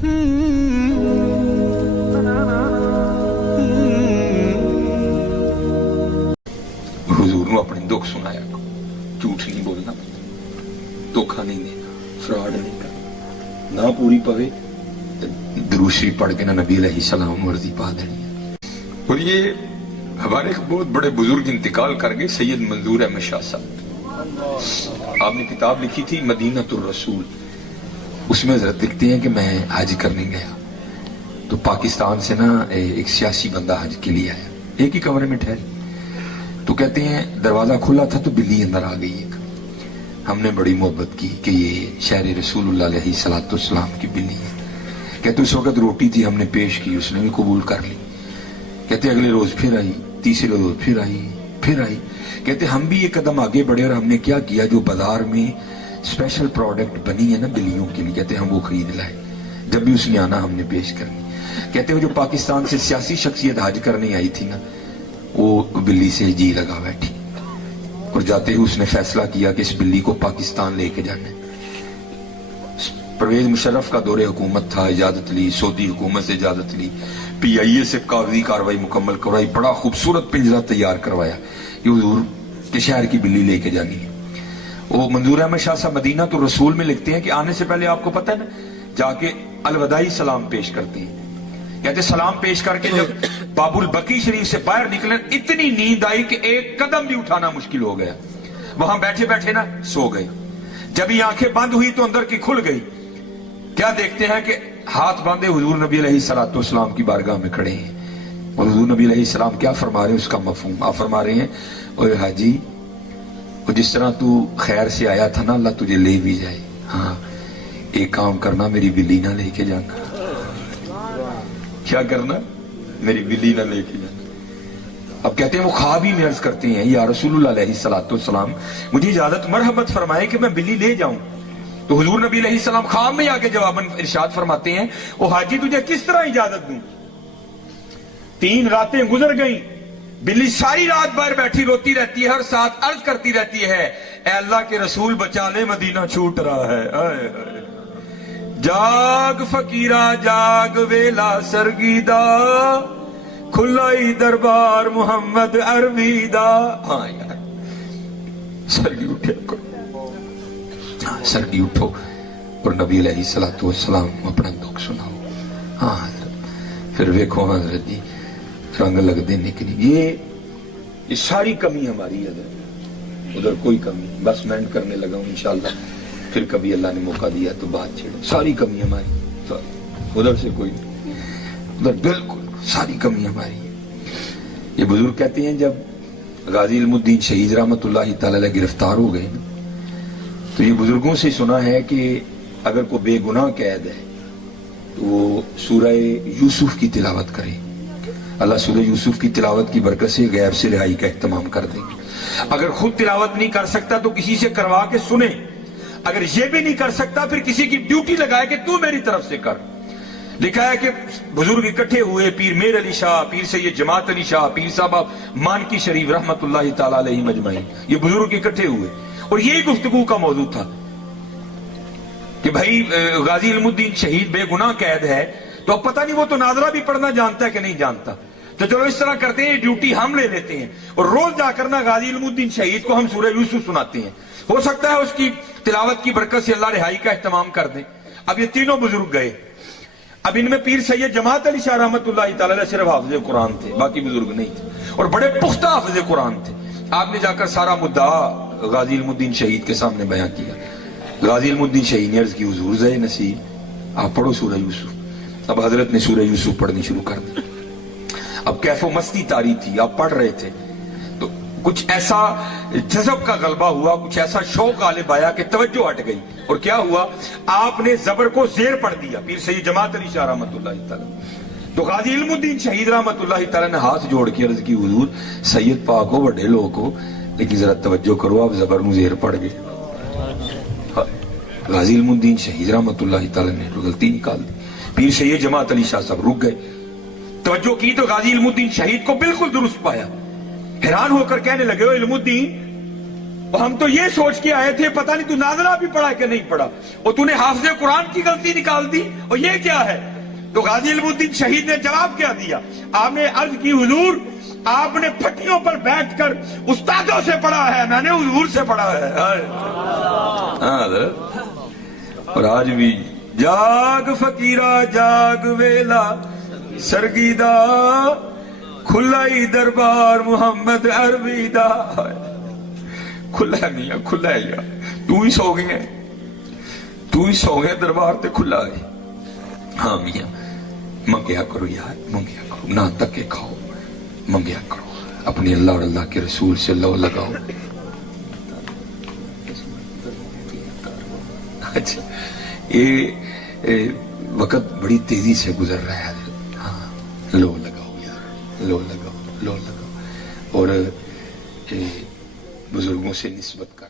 हुजूर नूं अपने दुख सुनाया, झूठ नहीं बोलना, धोखा नहीं देना, फ्रॉड नहीं करना, ना पूरी पवे दुरूद शरीफ पढ़ के ना नबी अलैहिस्सलाम वर्दी पा देनी है। और ये हमारे एक बहुत बड़े बुजुर्ग इंतकाल कर गए, सैयद मंजूर अहमद शाह साहब। आपने किताब लिखी थी मदीनतुर रसूल, उसमें हजरत लिखते हैं कि मैं हज करने गया तो पाकिस्तान से ना एक सियासी बंदा हज के लिए आया, एक ही कमरे में ठहरे, तो कहते हैं दरवाजा खुला था तो बिल्ली अंदर आ गई एक। हमने बड़ी मोहब्बत की कि ये शहर रसूलुल्लाह अलैहिस्सलाम की बिल्ली है। कहते उस वक्त रोटी थी, हमने पेश की, उसने भी कबूल कर ली। कहते अगले रोज फिर आई, तीसरे रोज फिर आई, फिर आई। कहते हम भी एक कदम आगे बढ़े और हमने क्या किया, जो बाजार में स्पेशल प्रोडक्ट बनी है ना बिल्लियों के लिए, कहते हम वो खरीद लाए, जब भी उसने आना हमने पेश करनी। कहते वो जो पाकिस्तान से सियासी शख्सियत हज करने आई थी ना, वो बिल्ली से जी लगा बैठी, और जाते ही उसने फैसला किया कि इस बिल्ली को पाकिस्तान लेके जाना है। परवेज मुशर्रफ का दौरे हुकूमत था, इजाजत ली, सऊदी हुकूमत से इजाजत ली, PIA से कागजी कार्रवाई मुकम्मल करवाई, बड़ा खूबसूरत पिंजरा तैयार करवाया, ये हुजूर के शहर की बिल्ली लेके जानी है। वो मंजूर अहमद शाह साहब मदीना तो रसूल में लिखते हैं कि आने से पहले आपको पता है ना, जाके अलवदाई सलाम पेश करते हैं। कहते सलाम पेश करके जब बाबुल बकी शरीफ से बाहर निकले, इतनी नींद आई कि एक कदम भी उठाना मुश्किल हो गया, वहां बैठे बैठे ना सो गए। जब ये आंखें बंद हुई तो अंदर की खुल गई, क्या देखते हैं कि हाथ बांधे हुजूर नबी अलैहिस्सलाम की बारगाह में खड़े हैं, और हुजूर नबी अलैहिस्सलाम क्या फरमा रहे हैं, उसका मफहूम आप फरमा रहे हैं, ओए हाजी, जिस तरह तू खैर से आया था ना, अल्लाह तुझे ले भी जाए, हाँ एक काम करना, मेरी बिल्ली ना लेके जाना। क्या करना, मेरी बिल्ली ना लेके जाना। अब कहते हैं वो ख्वाब ही में अर्ज करते हैं, या रसूलुल्लाह अलैहिस्सलाम मुझे इजाजत मरहमत फरमाए कि मैं बिल्ली ले जाऊं। तो हुजूर नबी अलैहिस्सलाम ख्वाब में आके जवाबन इरशाद फरमाते हैं, ओ हाजी तुझे किस तरह इजाजत दूं, 3 रातें गुजर गई, बिल्ली सारी रात बाहर बैठी रोती रहती है और साथ अर्ज करती रहती है, ए अल्लाह के रसूल बचा ले, मदीना छूट रहा है। आए आए। जाग फकीरा जाग, वेला सरगीदा, खुला ही दरबार मोहम्मद अरबी दा। हाँ यार, सरगी उठे को, हाँ सरगी उठो और नबी अलैहिस्सलाम अपना दुख सुनाओ। हाँ फिर देखो हजरत जी रंग लगते निकली। ये सारी कमी हमारी है, उधर कोई कमी, बस मैं करने लगा हूं इंशाल्लाह, फिर कभी अल्लाह ने मौका दिया तो बात छेड़ो। सारी कमी हमारी, उधर से कोई, उधर बिल्कुल सारी कमी हमारी है। ये बुजुर्ग कहते हैं जब गाजी इल्मुद्दीन शहीद रहमतुल्लाह तआला अलैह गिरफ्तार हो गए ना, तो ये बुजुर्गों से सुना है कि अगर कोई बेगुनाह कैद है तो वो सूरह यूसुफ की तिलावत करे, अल्लाह सूरह यूसुफ की तिलावत की बरकत से गैब से रिहाई का इख्तिमाम कर देंगे। अगर खुद तिलावत नहीं कर सकता तो किसी से करवा के सुने, अगर ये भी नहीं कर सकता फिर किसी की ड्यूटी लगाए कि तू मेरी तरफ से कर। लिखा है कि बुजुर्ग इकट्ठे हुए, पीर मेर अली शाह, पीर सैयद जमात अली शाह, पीर साहब मानकी शरीफ रहमतुल्लाह तआला अलैहि मजमाइन, ये बुजुर्ग इकट्ठे हुए और यही गुफ्तगू का मौजू था कि भाई गाजी इल्मुद्दीन शहीद बेगुनाह कैद है, तो अब पता नहीं वो तो नाजरा भी पढ़ना जानता है कि नहीं जानता, तो चलो इस तरह करते हैं, ड्यूटी हम ले लेते हैं और रोज जाकर ना गाजी इल्मुद्दीन शहीद को हम सूरह यूसुफ सुनाते हैं, हो सकता है उसकी तिलावत की बरकत से अल्लाह रिहाई का इख्तिमाम कर दे। अब ये तीनों बुजुर्ग गए, अब इनमें पीर सैयद जमात अली शाह रहमतुल्लाह तआला अलैह सिर्फ हाफिज कुरान थे, बाकी बुजुर्ग नहीं थे और बड़े पुख्ता हाफिज कुरान थे। आपने जाकर सारा मुद्दा गाजी इल्मुद्दीन शहीद के सामने बयां किया। गाजी इल्मुद्दीन शहीद ने अर्ज की, हुजूर ज़े नसीब आप पढ़ो सूरह यूसुफ। अब हजरत ने सूरह यूसुफ पढ़नी शुरू कर दी। अब कैफो मस्ती तारी थी, आप पढ़ रहे थे तो कुछ ऐसा जज़ब का गलबा हुआ, कुछ ऐसा शौक गालिब आया कि तवज्जो हट गई और क्या हुआ, आपने जबर को जेर पढ़ दिया। पीर सैयद जमात अली शाह रहमतुल्लाह तआला, तो गाजी इल्मुद्दीन शहीद रहमतुल्लाह तआला ने हाथ जोड़ के अर्ज की, हुजूर सैयद पाक हो, बड़े लोग हो, लेकिन जरा तवज्जो करो, आप जबर में जेर पढ़ गए। गाजी इल्मुद्दीन शहीद रहमतुल्लाह तआला ने गलती निकाल दी। पीर सैयद जमात अली शाह साहब रुक गए, तवज्जो की तो गाजी इल्मुद्दीन शहीद को बिल्कुल दुरुस्त पाया, हैरान होकर कहने लगे, ओ इल्मुद्दीन اور ہم تو یہ سوچ کے آئے تھے پتہ نہیں تو نازلہ بھی پڑھا کہ نہیں پڑھا، اور تو نے حافظ قرآن کی غلطی نکال دی، اور یہ کیا ہے؟ تو غازی علم الدین شہید نے جواب کیا دیا؟ آپ نے عرض کی حضور آپ نے پھٹیوں پر بیٹھ کر استادوں سے پڑھا ہے، میں نے حضور سے پڑھا ہے۔ اور آج بھی جاگ فقیرہ جاگ ویلا سرگیدہ، کھلا ہی دربار محمد عربی دا، کھلا نہیں ہے، کھلا ہے یار، تو ہی سو گئے، تو ہی سو گئے، دربار تے کھلا ہے۔ ہاں میاں منگیا کرو یار، منگیا کرو، نہ تکے کھاؤ، منگیا کرو، اپنے اللہ اور اللہ کے رسول سے لو لگاؤ۔ اچھا یہ وقت بڑی تیزی سے گزر رہا ہے، ہاں لو لگاؤ یار، لو لگاؤ، لو لگاؤ، اور بزرگوں سے نسبت کر